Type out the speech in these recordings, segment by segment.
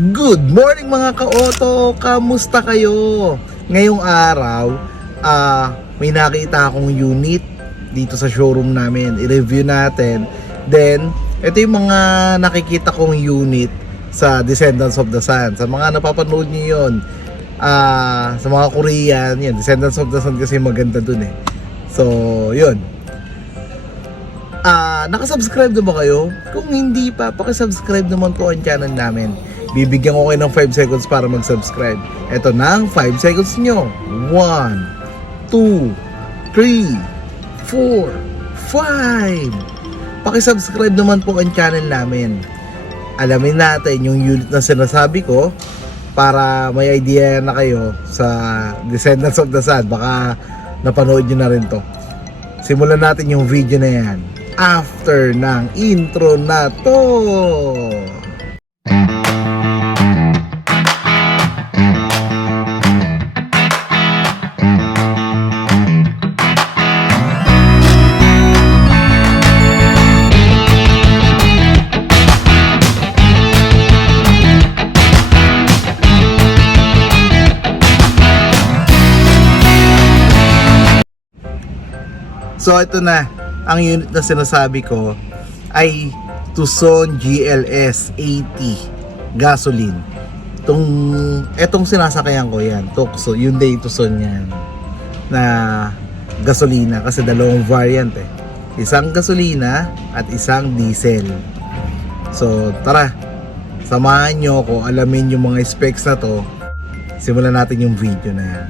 Good morning mga ka-auto! Kamusta kayo? Ngayong araw, may nakita akong unit dito sa showroom namin. I-review natin. Then, ito yung mga nakikita kong unit sa Descendants of the Sun. Sa mga napapanood niyo yun, sa mga Korean, yun, Descendants of the Sun kasi maganda dun eh. So, yun. Nakasubscribe na ba kayo? Kung hindi pa, pakisubscribe naman po ang channel namin. Bibigyan ko kayo ng 5 seconds para mag-subscribe. Ito na ang 5 seconds nyo. 1, 2, 3, 4, 5. Pakisubscribe naman po ang channel namin. Alamin natin yung unit na sinasabi ko para may idea na kayo sa Descendants of the Sun. Baka napanood nyo na rin to. Simulan natin yung video na yan after ng intro na to. So ito na, ang unit na sinasabi ko ay Tucson GLS 80 gasoline. Etong sinasakayan ko yan, Tucson, Hyundai Tucson yan na gasolina kasi dalawang variant eh. Isang gasolina at isang diesel. So tara, samahan nyo ko alamin yung mga specs na to. Simulan natin yung video na yan.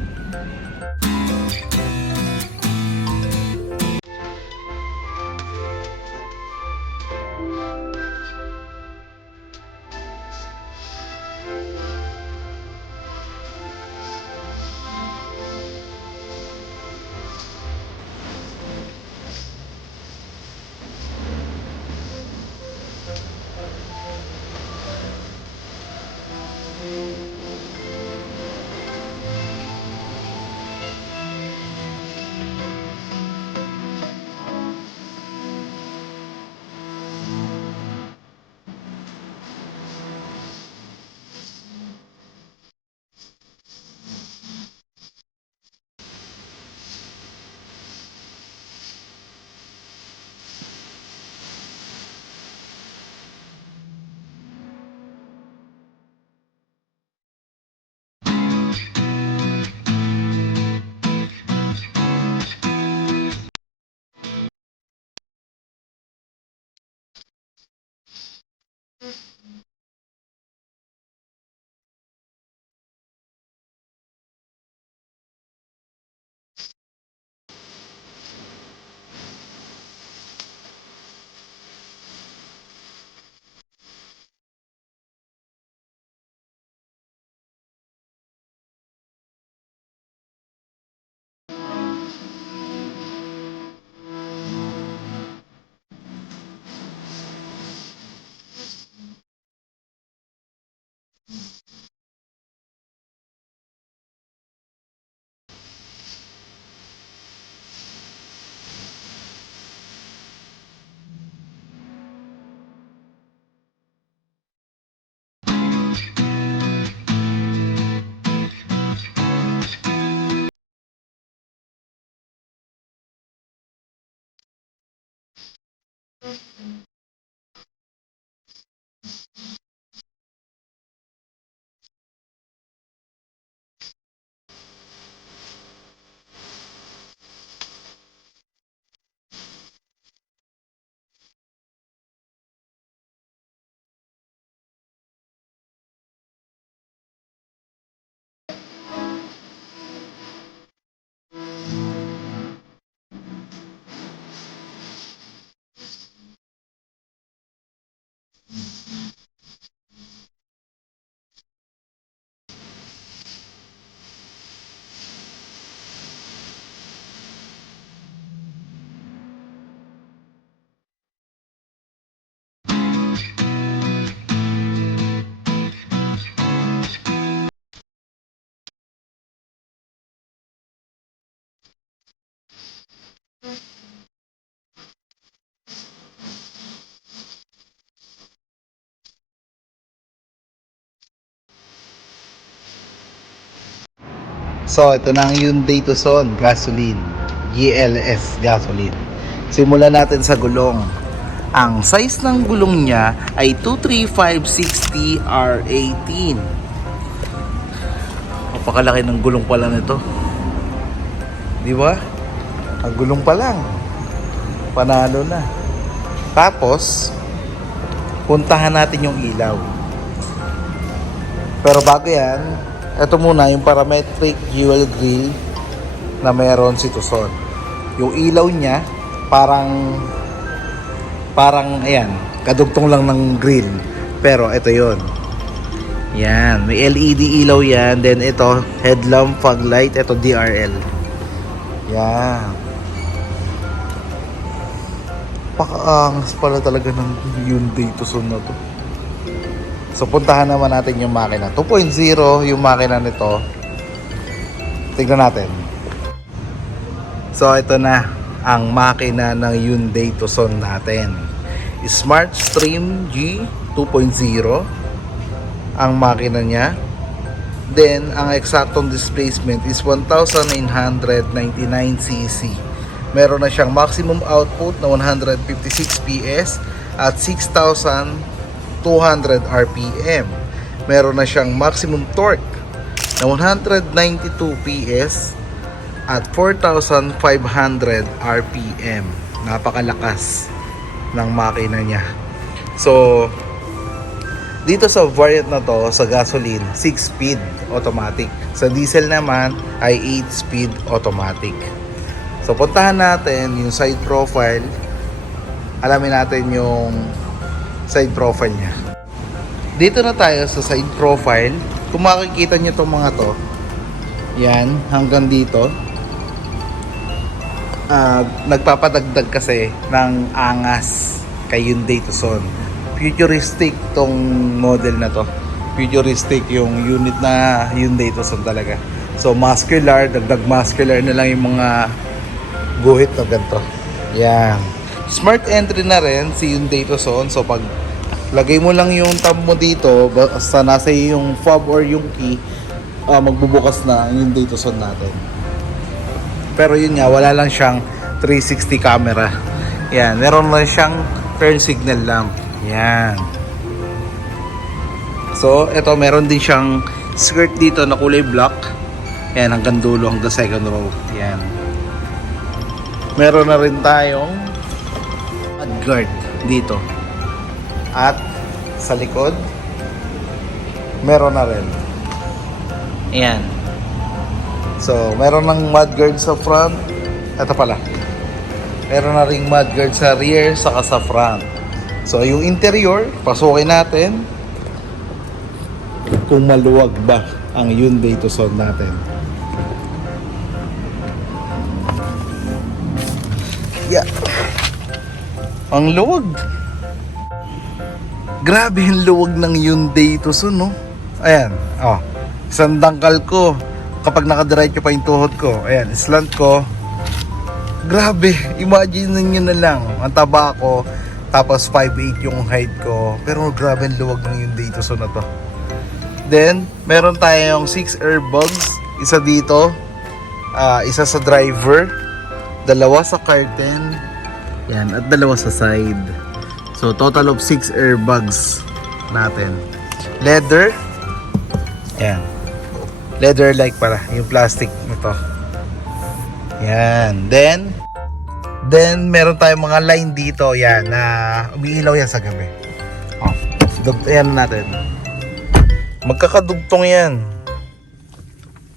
So, ito na ang Hyundai Tucson gasoline, GLS gasoline. Simulan natin sa gulong. Ang size ng gulong niya ay 235/60 R18. Napakalaki ng gulong pala nito. Di ba? Ang gulong pa lang. Panalo na. Tapos, puntahan natin yung ilaw. Pero bago yan, ito muna yung parametric dual grille na meron si Tucson. Yung ilaw niya, parang ayan, kadugtong lang ng grill. Pero ito yon. Yan, may LED ilaw yan. Then ito, headlamp, fog light. Ito DRL. Yan. Pakaangas pala talaga ng Hyundai Tucson na to. So puntahan naman natin yung makina. 2.0 yung makina nito. Tignan natin. So ito na ang makina ng Hyundai Tucson natin. Smart Stream G 2.0 ang makina niya. Then ang eksaktong displacement is 1999cc. Meron na siyang maximum output na 156 PS at 6,200 RPM. Meron na siyang maximum torque na 192 PS at 4,500 RPM. Napakalakas ng makina niya. So, dito sa variant na to, sa gasoline, 6-speed automatic. Sa diesel naman ay 8-speed automatic. So, puntahan natin yung side profile. Alamin natin yung side profile niya. Dito na tayo sa side profile. Kung makikita nyo itong mga to, yan, hanggang dito. Nagpapadagdag kasi ng angas kay Hyundai Tucson. Futuristic tong model na to. Futuristic yung unit na Hyundai Tucson talaga. So, muscular, dagdag muscular na lang yung mga guhit na ganito. Yan. Smart entry na rin si Hyundai Tucson. So pag lagay mo lang yung tab mo dito, basta nasa yung fob or yung key, magbubukas na yung Hyundai Tucson natin. Pero yun nga, wala lang siyang 360 camera. Yan. Meron lang siyang turn signal lamp. Yan. So ito, meron din siyang skirt dito na kulay black. Yan, hanggang dulo, hanggang second row. Yan. Meron na rin tayong mudguard dito. At sa likod, meron na rin. Ayan. So, meron ng mudguard sa front. Ito pala. Meron na ring mudguard sa rear saka sa front. So, yung interior, pasukin natin kung maluwag ba ang Hyundai Tucson natin. Yeah. Ang luwag. Grabe yung luwag ng Hyundai Tucson, no? Ayan. Oh. Isang dangkal ko. Kapag nakadiretso pa yung tuhod ko. Ayan. Slant ko. Grabe. Imagine nyo na lang. Ang taba ko. Tapos 5'8" yung height ko. Pero grabe yung luwag ng Hyundai Tucson na to. Then, meron tayong 6 airbags. Isa dito. Isa sa driver. Dalawa sa curtain. Yan, at dalawa sa side. So total of 6 airbags natin. Leather. Yan. Leather like pala yung plastic nito. Yan. Then meron tayong mga line dito. Yan, na umiilaw yan sa gabi. Oh, ayan natin. Magkakadugtong yan.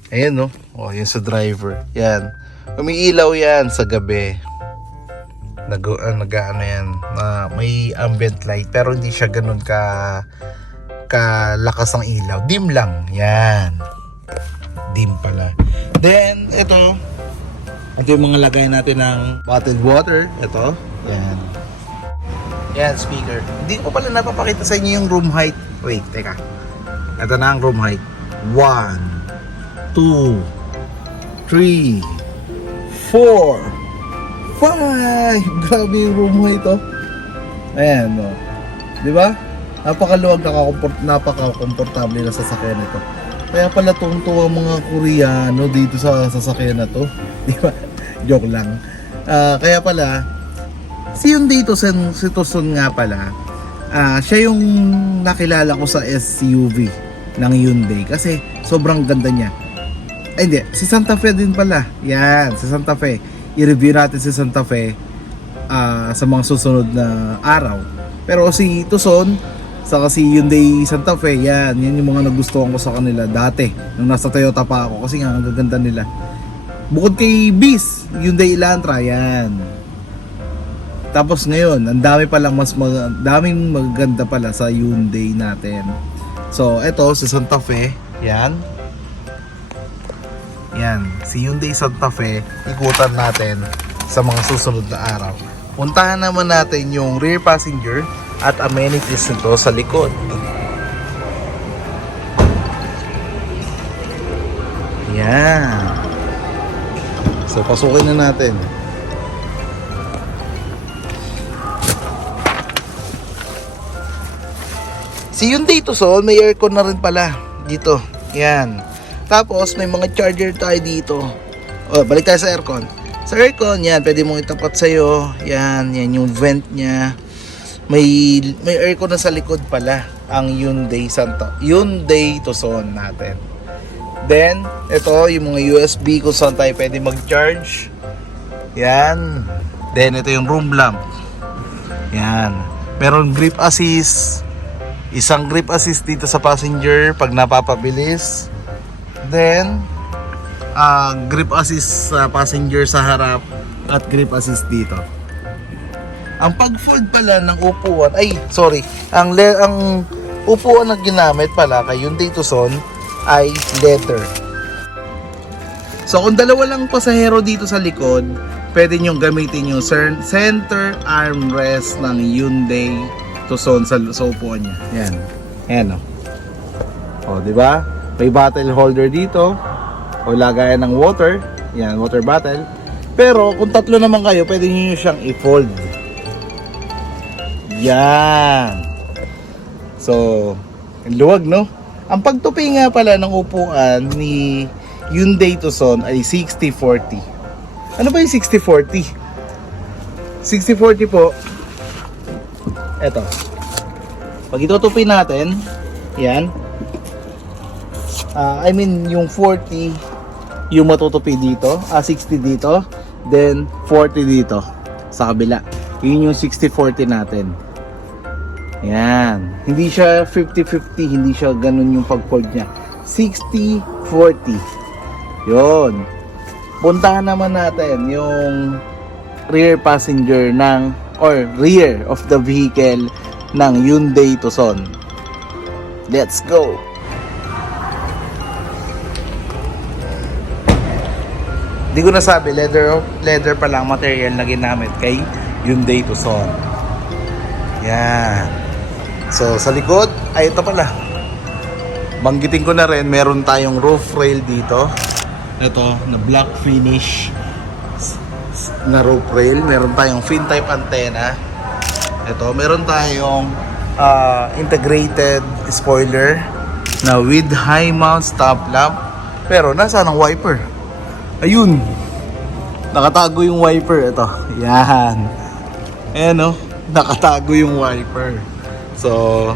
Ayan, no? Oh, yun sa driver. Yan. Umiilaw yan sa gabi. Nag-ano yan, may ambient light pero hindi siya ganun kalakas ang ilaw. Dim lang. Yan. Dim pala. Then ito yung mga lagay natin ng bottled water. Ito. Yan. Yan, speaker. Hindi ko pala napapakita sa inyo yung room height. Wait, teka. Ito na ang room height. 1 2 3 4 5. Grabe yung room height, oh. Ayan, di ba? Napakaluwag, napaka-komportable na sasakyan ito. Kaya pala tungtuwa mga Koreano dito sa sasakyan na to. Di ba? Joke lang. Kaya pala, si Hyundai Tucson, si Tucson nga pala, siya yung nakilala ko sa SUV ng Hyundai kasi sobrang ganda niya. Ay hindi, si Santa Fe din pala. Yan, si Santa Fe. I-review natin si Santa Fe sa mga susunod na araw. Pero si Tucson, saka si Hyundai Santa Fe, yan yung mga nagustuhan ko sa kanila dati nung nasa Toyota pa ako kasi nga ang gaganda nila. Bukod kay Bis, Hyundai Elantra, yan. Tapos ngayon, ang dami palang daming maganda pala sa Hyundai natin. So, eto si Santa Fe, yan. Yan, si Hyundai Santa Fe, ikutan natin sa mga susunod na araw. Puntahan naman natin yung rear passenger at amenities nito sa likod. Yan. So, pasukin na natin. Si Hyundai Tucson, may aircon na rin pala dito. Yan. Tapos, may mga charger tayo dito. O, balik tayo sa aircon. Sa aircon, yan, pwede mong itapat sa'yo. Yan yung vent niya. May aircon na sa likod pala ang Hyundai Tucson natin. Then, ito yung mga USB kung saan tayo pwede mag-charge. Yan. Then, ito yung room lamp. Yan. Meron grip assist. Isang grip assist dito sa passenger pag napapabilis. Then, grip assist sa passenger sa harap at grip assist dito. Ang pag-fold pala ng upuan, ang upuan na ginamit pala kay Hyundai Tucson ay leather. So kung dalawa lang pasahero dito sa likod, pwede nyo gamitin yung center armrest ng Hyundai Tucson sa upuan niya. Yan. Ayan o. O, di ba? May bottle holder dito. O lagayan ng water. Yan, water bottle. Pero kung tatlo naman kayo, pwede nyo siyang i-fold. Yan. So, luwag, no? Ang pagtupi nga pala ng upuan ni Hyundai Tucson ay 60-40. Ano ba yung 60-40? 60-40 po. Eto. Pag itutupi natin, yan. Yung 40 yung matutupi dito, 60 dito, then 40 dito sa kabila. Yun yung 60-40 natin. Yan. Hindi siya 50-50, hindi siya ganun yung pag-fold niya. 60-40. Yun. Puntahan naman natin yung rear passenger or rear of the vehicle ng Hyundai Tucson. Let's go! Di ko nasabi, leather pa lang material na ginamit kay Hyundai Tucson. Yan. So, sa likod, ay ito pala. Banggitin ko na rin, meron tayong roof rail dito. Ito, na black finish na roof rail. Meron tayong fin type antenna. Ito, meron tayong integrated spoiler na with high mount stop lamp. Pero, nasaan ang wiper? Ayun. Nakatago yung wiper. Ito. Yan. Ayan o. Nakatago yung wiper. So,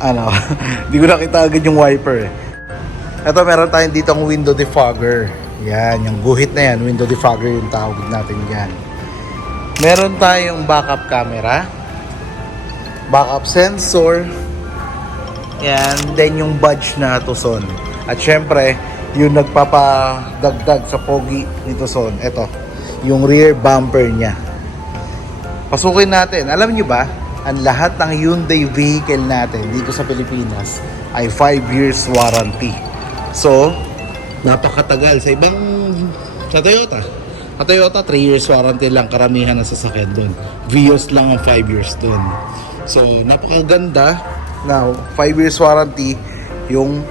hindi ko nakita agad yung wiper eh. Ito, meron tayong ditong window defogger. Yan, yung guhit na yan, window defogger yung tawag natin yan. Meron tayong backup camera, backup sensor, yan, then yung badge na Tucson. At syempre, yung nagpapadagdag sa pogi ni Tucson, ito, yung rear bumper niya. Pasukin natin. Alam nyo ba, ang lahat ng Hyundai vehicle natin dito sa Pilipinas ay 5 years warranty. So, napakatagal. Sa Toyota. Sa Toyota, 3 years warranty lang karamihan na sasakyan doon. Vios lang ang 5 years doon. So, napakaganda na 5 years warranty yung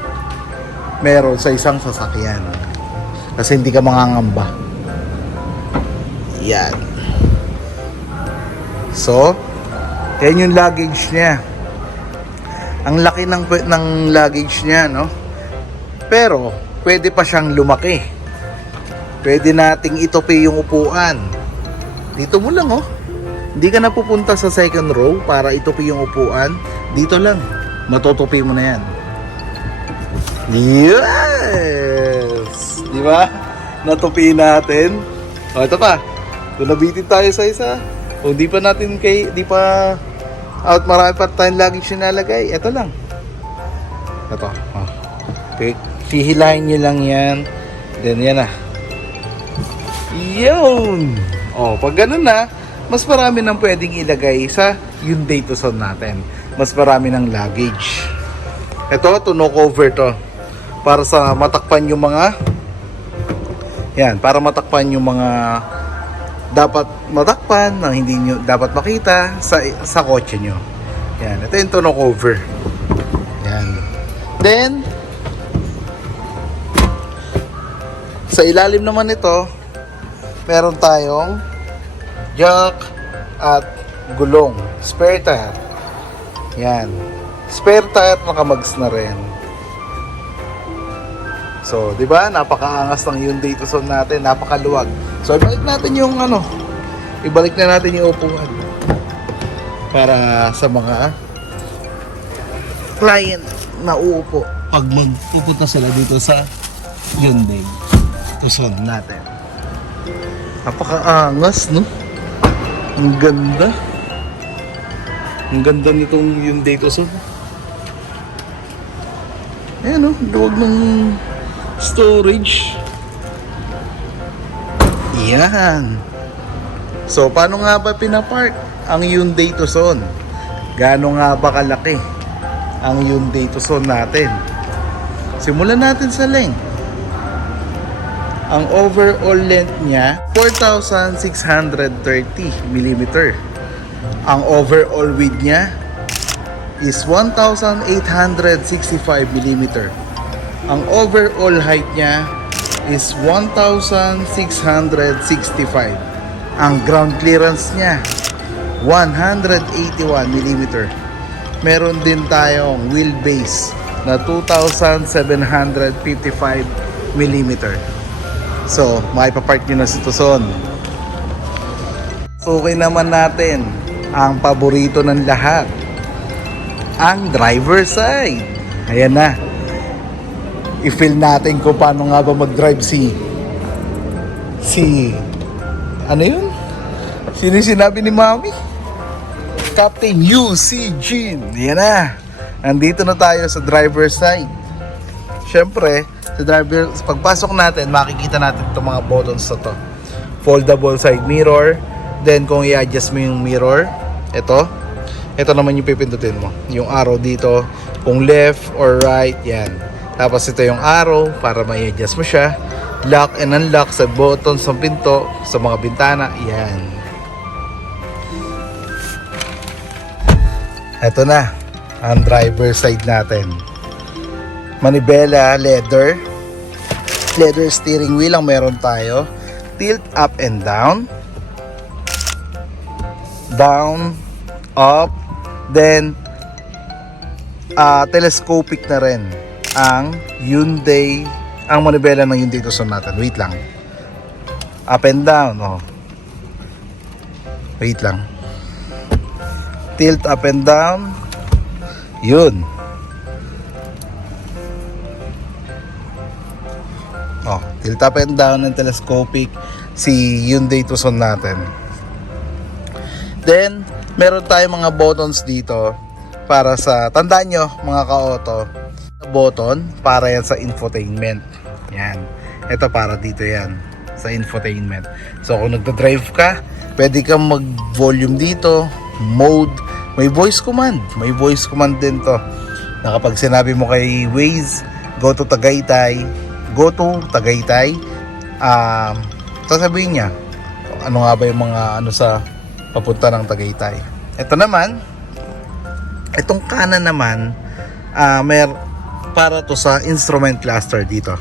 meron sa isang sasakyan. Kasi hindi ka mangangamba. Yan. So, yan yung luggage niya. Ang laki ng luggage niya, no? Pero, pwede pa siyang lumaki. Pwede nating itupi yung upuan. Dito mo lang, oh. Hindi ka na pupunta sa second row para itupi yung upuan. Dito lang. Matutupi mo na yan. Yes! Di ba? Natupi natin. O, ito pa. Kung nabitin tayo sa isa. O, di pa out, marami pa tayong luggage nalagay. Ito lang. Ito. Oh. Okay. Hihilahin nyo lang yan. Then, yan na. Yun! O, pag ganun na, mas marami nang pwedeng ilagay sa Hyundai Tucson natin. Mas marami ng luggage. Ito, tuno cover to. Para sa matakpan yung mga para matakpan yung mga dapat matakpan na hindi nyo dapat makita sa kotse nyo. Yan, ito yung tonneau cover. Yan. Then, sa ilalim naman ito, meron tayong jack at gulong. Spare tire. Yan. Spare tire nakamags na rin. So, di ba? Napakaangas ng Hyundai Tucson natin. Napakaluwag. So, ibalik natin yung ibalik na natin yung upuan. Para sa mga client na uupo pag magpupunta sila dito sa Hyundai Tucson natin. Napakaangas, no? Ang ganda. Ang ganda nitong Hyundai Tucson. Ayan, no? Luwag ng storage. Yan. So, paano nga ba pinapark ang Hyundai Tucson? Gaano nga ba kalaki ang Hyundai Tucson natin? Simulan natin sa length. Ang overall length niya, 4,630 mm. Ang overall width niya is 1,865 mm. Ang overall height niya is 1,665. Ang ground clearance niya 181 mm. Meron din tayong wheelbase na 2,755 mm. So, maipapark nyo na si Tucson. Okay naman natin ang paborito ng lahat, ang driver side. Ayan na. I-feel natin kung paano nga ba mag-drive si ano yun? Sino sinabi ni Mami? Captain Eugene. Yan na. Nandito na tayo sa driver side. Syempre, pagpasok natin, makikita natin itong mga buttons na to. Foldable side mirror. Then, kung i-adjust mo yung mirror, ito naman yung pipindutin mo. Yung arrow dito, kung left or right, yan. Tapos ito yung arrow para ma-adjust mo siya. Lock and unlock sa buttons ng pinto, sa mga bintana, yan. Ito na ang driver side natin. Manibela leather steering wheel ang meron tayo. Tilt up and down, up, then telescopic na rin ang manibela ng Hyundai Tucson natin. Wait lang. Up and down, oh. Wait lang. Tilt up and down. Yun. Oh, tilt up and down and telescopic si Hyundai Tucson natin. Then, meron tayong mga buttons dito para sa, tandaan nyo mga ka-auto, button para yan sa infotainment. Yan. Ito para dito yan sa infotainment. So kung nagda-drive ka, pwede kang mag-volume dito, mode, may voice command. May voice command din to. Na kapag sinabi mo kay Waze, go to Tagaytay, sasabihin niya ano nga ba yung mga sa papunta ng Tagaytay. Ito naman, itong kanan naman, para to sa instrument cluster dito.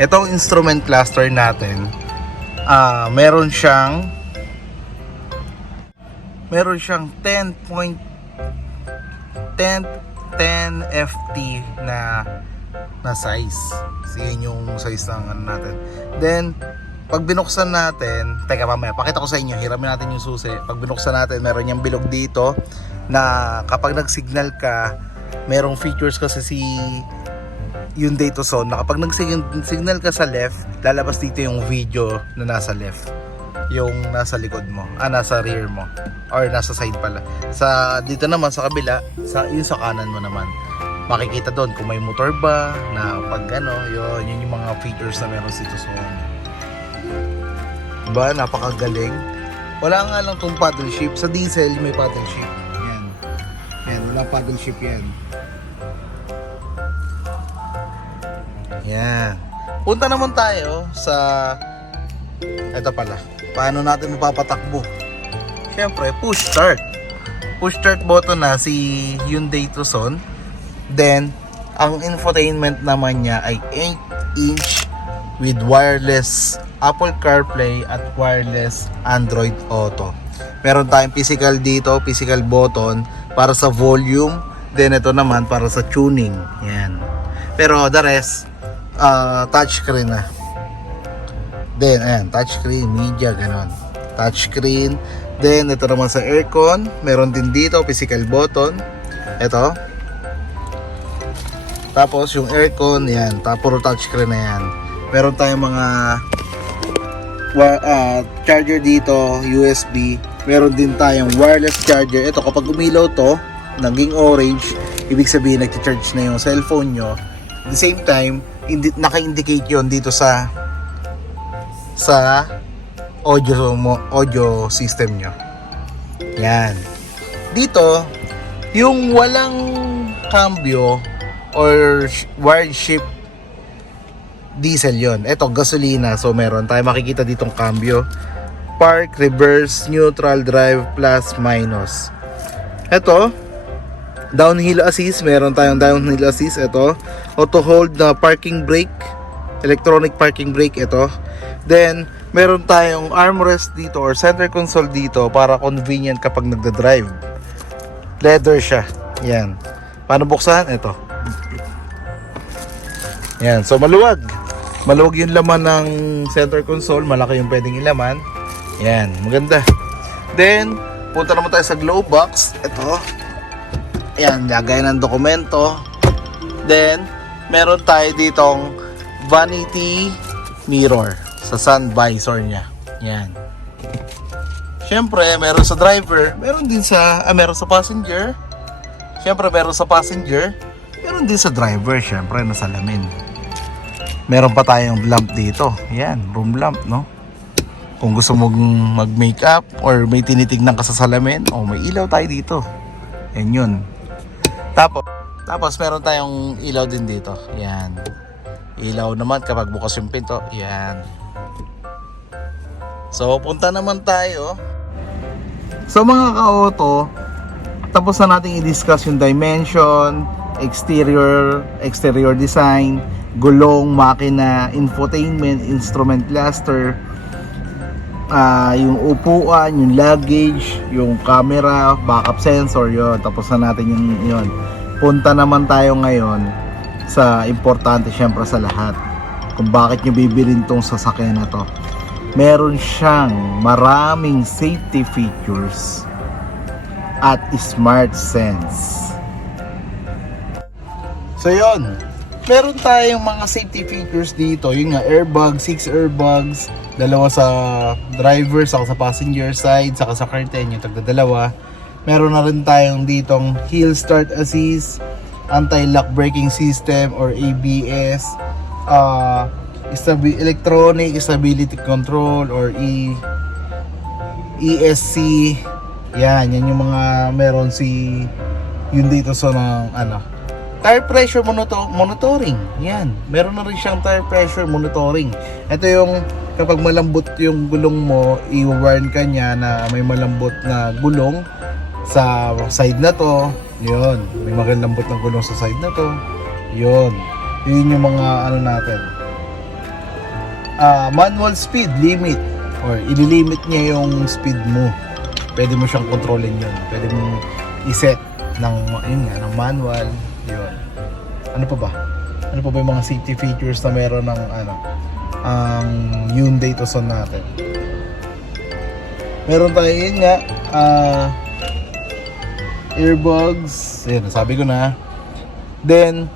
Itong instrument cluster natin, meron siyang 10.10 10 10FT na size. So yun yung size ng ano natin. Then pag binuksan natin, teka mamaya, pakita ko sa inyo, hiramin natin yung susi. Pag binuksan natin, meron yung bilog dito na kapag nag-signal ka, merong features kasi si Hyundai Tucson na kapag nag-signal ka sa left, lalabas dito yung video na nasa left. Yung nasa likod mo, nasa rear mo, or nasa side pala. Sa dito naman sa kabila, yun sa kanan mo naman. Makikita doon kung may motor ba na pag yun yung mga features na meron si Tucson. Diba? Napakagaling. Wala nga lang tong paddle shift. Sa diesel, may paddle shift. Yan. Yan, wala paddle shift yan. Yan. Punta naman tayo sa... Ito pala. Paano natin mapapatakbo? Siyempre, push start. Push start button na si Hyundai Tucson. Then, ang infotainment naman niya ay 8-inch with wireless Apple CarPlay at wireless Android Auto. Meron tayong physical dito, physical button para sa volume. Then ito naman para sa tuning. Yan. Pero the rest, touchscreen na. Then, ayan, touchscreen, media, ganon. Touchscreen. Then, ito naman sa aircon. Meron din dito, physical button. Ito. Tapos, yung aircon, yan. Puro touchscreen na yan. Meron tayong mga charger dito, USB. Meron din tayong wireless charger. Ito, kapag umilaw to, naging orange, ibig sabihin nag-charge na yung cellphone nyo. At the same time, naka-indicate yon dito sa audio system nyo. Yan. Dito, yung walang cambio or wired shift diesel yon. Ito, gasolina. So, meron tayo makikita ditong cambio. Park, reverse, neutral, drive, plus, minus. Ito, downhill assist. Meron tayong downhill assist. Ito, auto hold na parking brake. Electronic parking brake. Ito. Then, meron tayong armrest dito or center console dito para convenient kapag nagda-drive. Leather siya. Yan. Paano buksan? Ito. Yan. So, maluwag. Maluwag yung laman ng center console. Malaki yung pwedeng ilaman. Yan. Maganda. Then, punta naman tayo sa glove box. Ito. Yan. Lagay ng dokumento. Then, meron tayo ditong vanity mirror sa sun visor niya. Yan. Siyempre, meron sa driver. Meron din sa, meron sa passenger. Siyempre, meron sa passenger. Meron din sa driver. Siyempre, nasa salamin. Meron pa tayong lamp dito. Yan, room lamp, no? Kung gusto mong mag-makeup or may tinitignan ka sa salamin, may ilaw tayo dito. Yan yun. Tapos meron tayong ilaw din dito. Yan. Ilaw naman kapag bukas yung pinto. Yan. So, punta naman tayo. So, mga ka-auto, tapos na natin i-discuss yung dimension, exterior design, gulong, makina, infotainment, instrument cluster, yung upuan, yung luggage, yung camera, backup sensor, yon. Tapos na natin yun. Punta naman tayo ngayon sa importante syempre sa lahat. Kung bakit nyo bibilin tong sasakyan na to. Meron siyang maraming safety features at smart sense. So yon. Meron tayong mga safety features dito. Yun nga, airbag, 6 airbags, dalawa sa driver, saka sa passenger side, saka sa curtain, yung tagdadalawa. Meron na rin tayong ditong hill start assist, anti-lock braking system or ABS, electronic stability control or ESC. Yan yung mga meron si Hyundai Tucson ng tire pressure monitoring. Yan. Meron na rin siyang tire pressure monitoring. Ito yung kapag malambot yung gulong mo, i-warn ka niya na may malambot na gulong sa side na to. Yun. May malambot na gulong sa side na to. Yun. Yun yung mga natin. Manual speed limit or ililimit niya yung speed mo. Pwede mo siyang kontrolin yun. Pwede mo i-set ng manual, yun. Ano pa ba? Ano pa ba yung mga safety features na meron ng ang Hyundai Tucson natin? Meron tayo yun nga, earbuds, yun, sabi ko na. Then,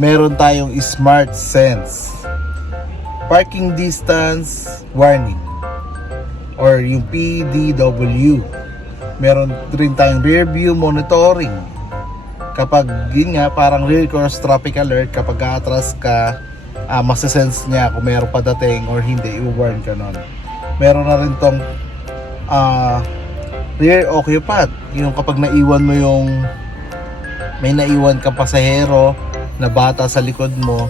meron tayong Smart Sense, parking distance warning, or yung PDW. Meron rin tayong rear view monitoring. Kapag yun nga, parang rear cross traffic alert, kapag atras ka, masisense niya kung meron padating or hindi, i-warn ka nun. Meron na rin tong rear occupant, yung kapag naiwan mo yung may naiwan kang pasahero na bata sa likod mo,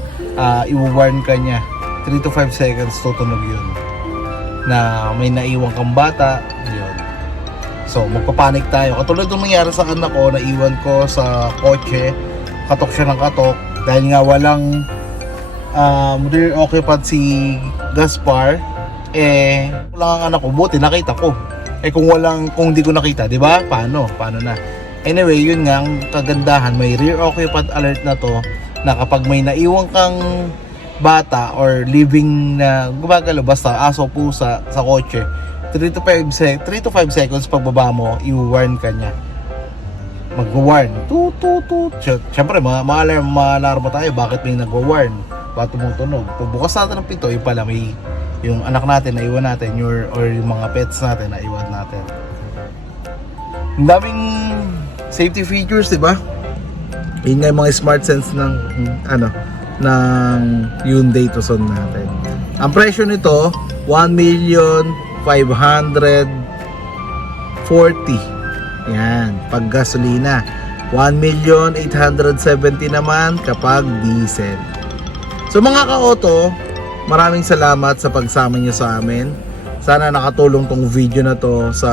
i-warn ka niya 3 to 5 seconds tutunog yun na may naiwan kang bata, yun. So magpapanik tayo, katulad ng nangyari sa anak ko, naiwan ko sa kotse, katok siya ng katok dahil nga walang rear occupant si Gaspar. Wala ang anak ko, buti nakita ko. Kung di ko nakita, di ba? Paano na? Anyway, yun nga ang kagandahan, may rear occupant alert na to, na kapag may naiwan kang bata or living na gumagalaw, basta aso, pusa sa kotse, 3 to 5 seconds pagbaba mo, i-warn ka niya. Mag-warn. Tut. Siyempre, ma-alarma tayo. Bakit may nag-warn? Bakit tumutunog? Pagbukas natin ng pinto, yung pala may yung anak natin na iwan natin, or yung mga pets natin na iwan natin. Ang daming safety features, di ba? Yun nga yung mga smart sense ng Hyundai Tucson natin. Ang presyo nito, 1,540,000. Yan, pag gasolina. 1,870,000 naman kapag diesel. So mga ka-auto, maraming salamat sa pagsama nyo sa amin. Sana nakatulong tong video na to sa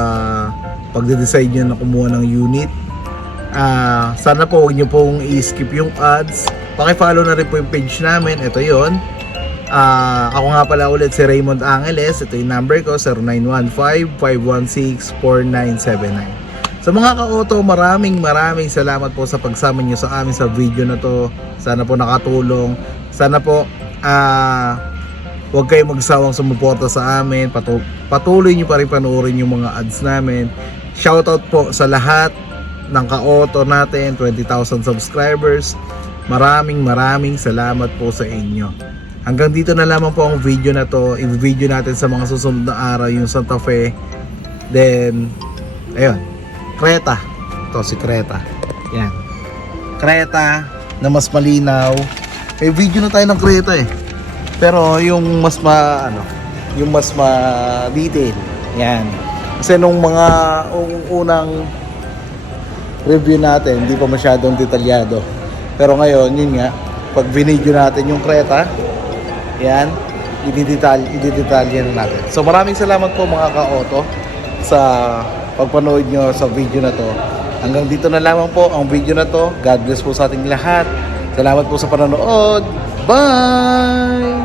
pagde-decide nyo na kumuha ng unit. Sana po huwag nyo pong i-skip yung ads. Paki-follow na rin po yung page namin. Ito yon. Ako nga pala ulit si Raymond Angeles. Ito yung number ko, 0915-516-4979. Sa mga ka-auto, maraming salamat po sa pagsama nyo sa amin sa video na to. Sana po nakatulong. Sana po huwag kayong magsawang sumuporta sa amin. Patuloy nyo pa rin panoorin yung mga ads namin. Shoutout po sa lahat ng ka-auto natin, 20,000 subscribers. Maraming salamat po sa inyo. Hanggang dito na lamang po ang video na to. I-video natin sa mga susunod na araw yung Santa Fe. Then, ayun, Creta. Ito si Creta. Yan. Creta na mas malinaw. May video na tayo ng Creta eh. Pero yung mas detail. Yan. Kasi nung mga unang review natin, hindi pa masyadong detalyado. Pero ngayon, yun nga, pag binidyo natin yung Creta, yan, i-detalyan natin. So maraming salamat po mga ka-auto sa pagpanood nyo sa video na to. Hanggang dito na lamang po ang video na to. God bless po sa ating lahat. Salamat po sa panonood. Bye!